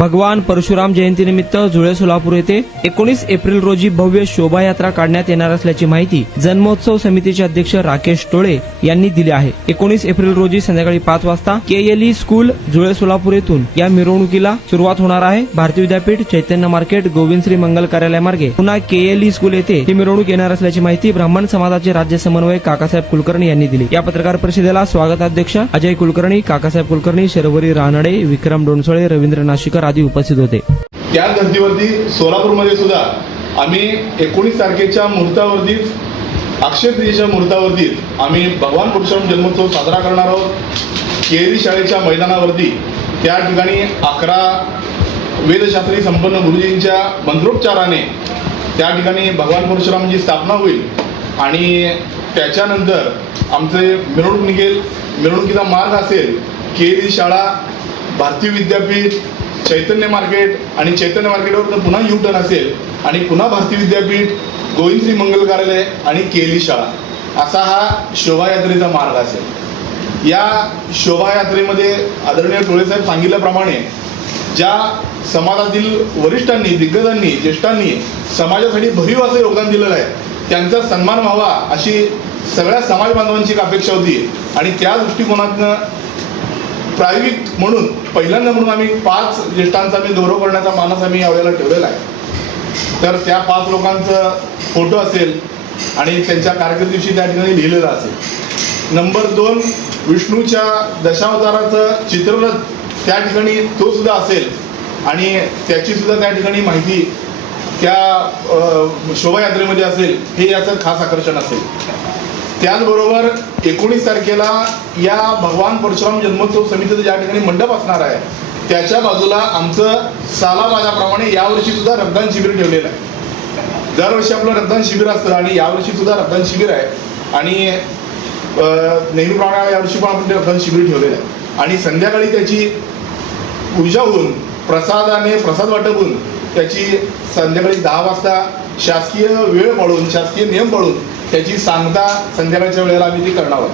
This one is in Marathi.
भगवान परशुराम जयंतीनिमित्त जुळे सोलापूर येथे 19 एप्रिल रोजी भव्य शोभायात्रा काढण्यात येणार असल्याची माहिती जन्मोत्सव समितीचे अध्यक्ष राकेश टोळे यांनी दिली आहे। 19 एप्रिल रोजी संध्याकाळी 5 वाजता केएलई स्कूल जुळे सोलापूर येथून या मिरवणुकीला सुरुवात होणार आहे। भारतीय विद्यापीठ, चैतन्य मार्केट, गोविंदश्री मंगल कार्यालयामार्गे पुन्हा केएलई स्कूल येथे ही मिरवणूक येणार असल्याची माहिती ब्राह्मण समाजाचे राज्य समन्वयक काकासाहेब कुलकर्णी यांनी दिली। या पत्रकार परिषदेला स्वागताध्यक्ष अजय कुलकर्णी, काकासाहेब कुलकर्णी, शर्वरी रानडे, विक्रम डोणसळे, रवींद्र नाशिकर आदी उपस्थित होते। त्या धर्तीवरती सोलापूरमध्ये सुद्धा आम्ही 19 तारखेच्या मुहूर्तावरतीच, अक्षय तृतीयेच्या मुहूर्तावरतीच आम्ही भगवान परशुराम जन्मोत्सव साजरा करणार आहोत। केएलई शाळेच्या मैदानावरती त्या ठिकाणी 11 वेदशास्त्री संपन्न गुरुजींच्या मंत्रोच्चाराने त्या ठिकाणी भगवान परशुरामांची स्थापना होईल आणि त्याच्यानंतर आमचे मिरवणूक निघेल। मिरवणुकीचा मार्ग असेल केएलई शाळा, भारतीय विद्यापीठ, चैतन्य मार्केट आणि चैतन्य मार्केटवर पुन्हा यू टर्न असेल आणि पुन्हा भारतीय विद्यापीठ, गोविंदश्री मंगल कार्यालय आणि केएलई शाळा असा हा शोभायात्रेचा मार्ग असेल। या शोभायात्रेमध्ये आदरणीय टोळेसाहेब सांगितल्याप्रमाणे ज्या समाजातील वरिष्ठांनी, दिग्गजांनी, ज्येष्ठांनी समाजासाठी भरीव असं योगदान दिलेलं आहे त्यांचा सन्मान व्हावा अशी सगळ्या समाज बांधवांची अपेक्षा होती आणि त्या दृष्टिकोनातनं प्रायोगिक म्हणून पहिल्यांदा म्हणून आम्ही 5 ज्येष्ठांचा गौरव करण्याचा मानस आम्ही यावेळेला ठेवलेला आहे। तर त्या 5 लोकांचं फोटो असेल आणि त्यांच्या कारकिर्दीविषयी त्या ठिकाणी लिहिलेलं असेल। नंबर 2, विष्णूच्या दशावताराचं चित्ररथ त्या ठिकाणी तो सुद्धा असेल आणि त्याची सुद्धा त्या ठिकाणी माहिती त्या शोभायात्रेमध्ये असेल, हे याचं खास आकर्षण असेल। त्याचबरोबर 19 तारखेला या भगवान परशुराम जन्मोत्सव समितीचं ज्या ठिकाणी मंडप असणार आहे त्याच्या बाजूला आमचं सालाबाजाप्रमाणे यावर्षी सुद्धा रक्तदान शिबिर ठेवलेलं आहे। दरवर्षी आपलं रक्तदान शिबिर असतं आणि यावर्षी सुद्धा रक्तदान शिबिर आहे आणि नेहमीप्रमाणे यावर्षी पण आपण रक्तदान शिबिर ठेवलेलं आहे आणि संध्याकाळी त्याची पूजा होऊन प्रसाद वाटप होऊन त्याची संध्याकाळी 10 वाजता शासकीय वेळ पाळून, शासकीय नियम पाळून त्याची सांगता संध्याकाळच्या वेळेला आम्ही ती करणार आहोत।